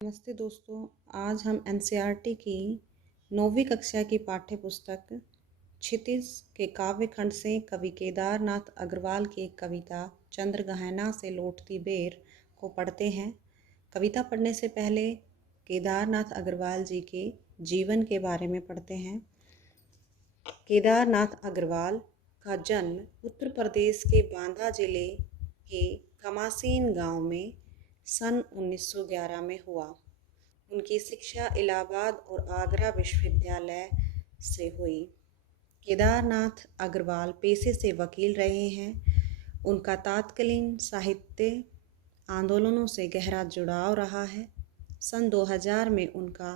नमस्ते दोस्तों। आज हम एनसीईआरटी की 9वीं कक्षा की पाठ्य पुस्तक क्षितिज के काव्य खंड से कवि केदारनाथ अग्रवाल की एक कविता चंद्रगहना से लौटती बेर को पढ़ते हैं। कविता पढ़ने से पहले केदारनाथ अग्रवाल जी के जीवन के बारे में पढ़ते हैं। केदारनाथ अग्रवाल का जन्म उत्तर प्रदेश के बांदा जिले के कमासीन गांव में सन 1911 में हुआ। उनकी शिक्षा इलाहाबाद और आगरा विश्वविद्यालय से हुई। केदारनाथ अग्रवाल पेशे से वकील रहे हैं। उनका तत्कालीन साहित्य आंदोलनों से गहरा जुड़ाव रहा है। सन 2000 में उनका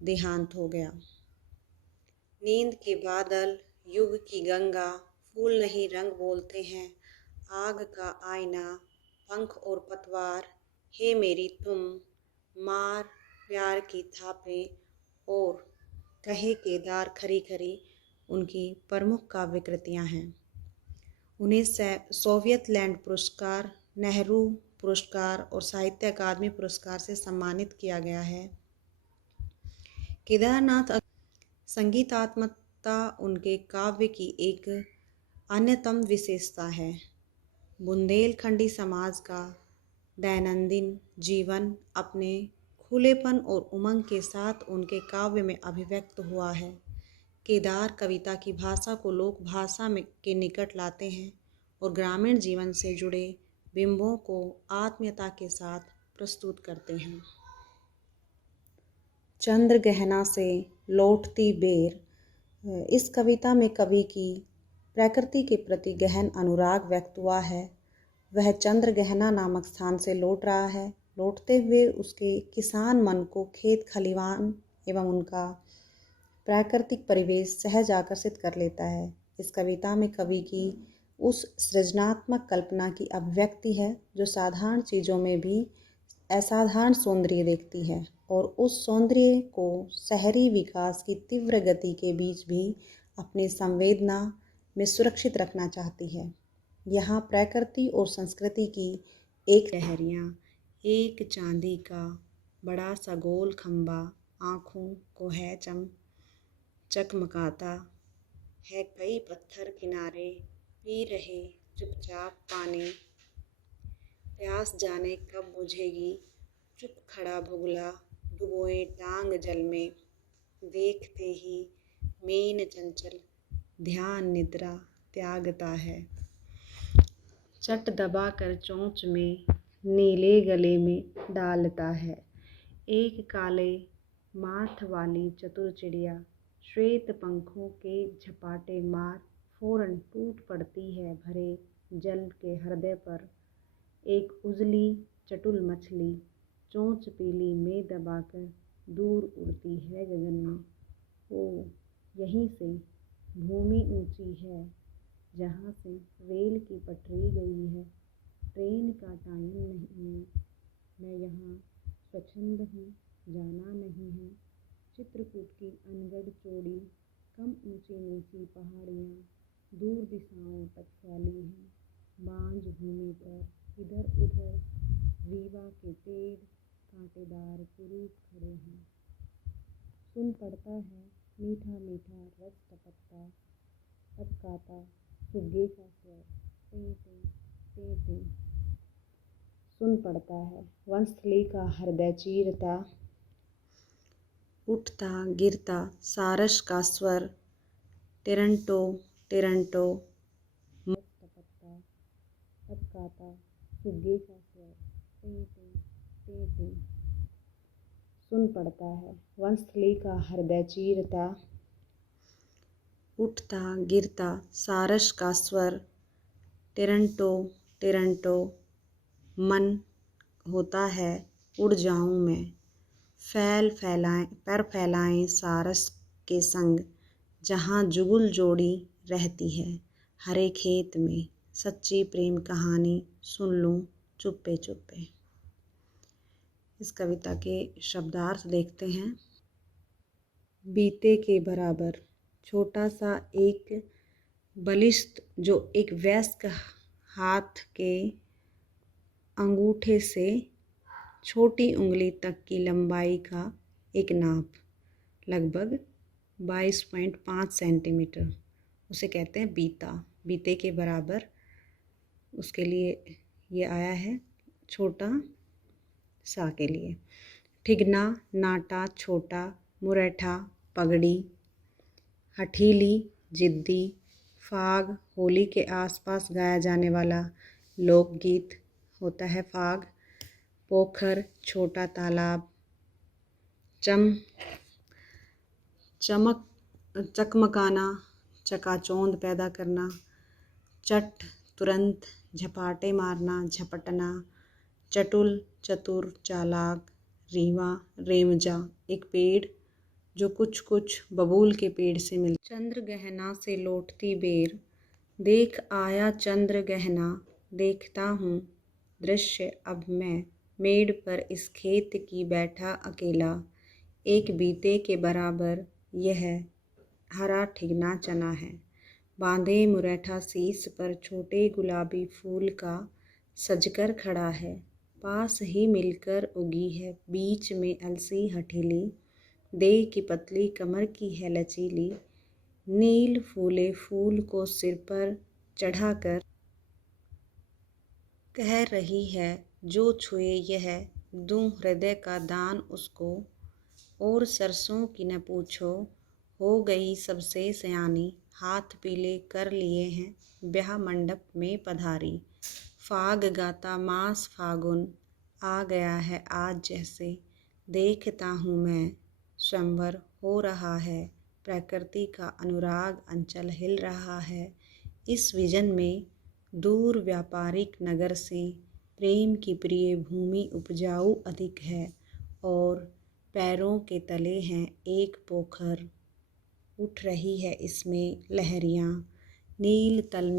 देहांत हो गया। नींद के बादल, युग की गंगा, फूल नहीं रंग बोलते हैं, आग का आईना, पंख और पतवार, हे मेरी तुम, मार प्यार की थापें और कहे केदार खरी खरी उनकी प्रमुख काव्य कृतियाँ हैं। उन्हें सोवियत लैंड पुरस्कार, नेहरू पुरस्कार और साहित्य अकादमी पुरस्कार से सम्मानित किया गया है। केदारनाथ संगीतात्मकता उनके काव्य की एक अन्यतम विशेषता है। बुंदेलखंडी समाज का दैनंदिन जीवन अपने खुलेपन और उमंग के साथ उनके काव्य में अभिव्यक्त हुआ है। केदार कविता की भाषा को लोक भाषा में के निकट लाते हैं और ग्रामीण जीवन से जुड़े बिंबों को आत्मीयता के साथ प्रस्तुत करते हैं। चंद्रगहना से लौटती बेर, इस कविता में कवि की प्रकृति के प्रति गहन अनुराग व्यक्त हुआ है। वह चंद्रगहना नामक स्थान से लौट रहा है। लौटते हुए उसके किसान मन को खेत खलिहान एवं उनका प्राकृतिक परिवेश सहज आकर्षित कर लेता है। इस कविता में कवि की उस सृजनात्मक कल्पना की अभिव्यक्ति है जो साधारण चीज़ों में भी असाधारण सौंदर्य देखती है और उस सौंदर्य को शहरी विकास की तीव्र गति के बीच भी अपनी संवेदना में सुरक्षित रखना चाहती है। यहाँ प्रकृति और संस्कृति की एक लहरियाँ, एक चांदी का बड़ा सा गोल खंबा आँखों को है चकमकाता है, कई पत्थर किनारे पी रहे चुपचाप पानी, प्यास जाने कब बुझेगी, चुप खड़ा भुगला डुबोए टांग जल में, देखते ही मीन चंचल ध्यान निद्रा त्यागता है, चट दबा कर चोंच में नीले गले में डालता है, एक काले माथ वाली चतुर चिड़िया श्वेत पंखों के झपाटे मार फौरन टूट पड़ती है भरे जल के हृदय पर, एक उजली चटुल मछली चोंच पीली में दबाकर दूर उड़ती है गगन में। ओ यहीं से भूमि ऊंची है जहाँ से रेल की पटरी गई है, ट्रेन का टाइम नहीं है, मैं यहाँ स्वच्छंद हूँ, जाना नहीं है, चित्रकूट की अनगढ़ चौड़ी कम ऊंची नीची पहाड़ियाँ दूर दिशाओं तक फैली हैं, बांझ भूमि पर इधर उधर रीवा के पेड़ कांटेदार कुरूप खड़े हैं, सुन पड़ता है मीठा मीठा रस टपकता सुग्गे का स्वर टी टी टी टी, सुन पड़ता है वनस्थली का हृदय चीरता उठता गिरता सारस का स्वर टिरंटो टिरंटो, टपकाता सुग्गे का स्वर टी टी टी टी, सुन पड़ता है वनस्थली का हृदय चीरता उठता गिरता सारस का स्वर टिरंटो टिरंटो, मन होता है उड़ जाऊं मैं, पैर फैलाएं सारस के संग, जहाँ जुगुल जोड़ी रहती है हरे खेत में, सच्ची प्रेम कहानी सुन लूं चुप्पे चुप्पे। इस कविता के शब्दार्थ देखते हैं। बीते के बराबर, छोटा सा एक बलिष्ठ जो एक वयस्क हाथ के अंगूठे से छोटी उंगली तक की लंबाई का एक नाप, लगभग 22.5 सेंटीमीटर, उसे कहते हैं बीता। बीते के बराबर उसके लिए ये आया है छोटा सा के लिए। ठिगना, नाटा, छोटा, मुरैठा, पगड़ी, हठीली, जिद्दी, फाग, होली के आसपास गाया जाने वाला लोकगीत होता है फाग। पोखर, छोटा तालाब। चकमकाना, चकाचौंध पैदा करना। चट, तुरंत, झपाटे मारना, झपटना। चटुल, चतुर, चालाक। रीवा, रेमजा, एक पेड़ जो कुछ कुछ बबूल के पेड़ से मिलता। चंद्र गहना से लौटती बेर, देख आया चंद्र गहना, देखता हूँ दृश्य अब मैं, मेड़ पर इस खेत की बैठा अकेला, एक बीते के बराबर यह हरा ठिगना चना है। बांधे मुरैठा शीश पर छोटे गुलाबी फूल का सजकर खड़ा है, पास ही मिलकर उगी है बीच में अलसी हठीली, देह की पतली कमर की है लचीली, नील फूले फूल को सिर पर चढ़ाकर कह रही है जो छुए यह दूं हृदय का दान उसको, और सरसों की न पूछो हो गई सबसे सयानी, हाथ पीले कर लिए हैं ब्याह मंडप में पधारी। फाग गाता मास फागुन आ गया है आज जैसे, देखता हूँ मैं स्वयंवर हो रहा है, प्रकृति का अनुराग अंचल हिल रहा है। इस विजन में दूर व्यापारिक नगर से प्रेम की प्रिय भूमि उपजाऊ अधिक है, और पैरों के तले हैं एक पोखर, उठ रही है इसमें लहरियाँ, नील तल में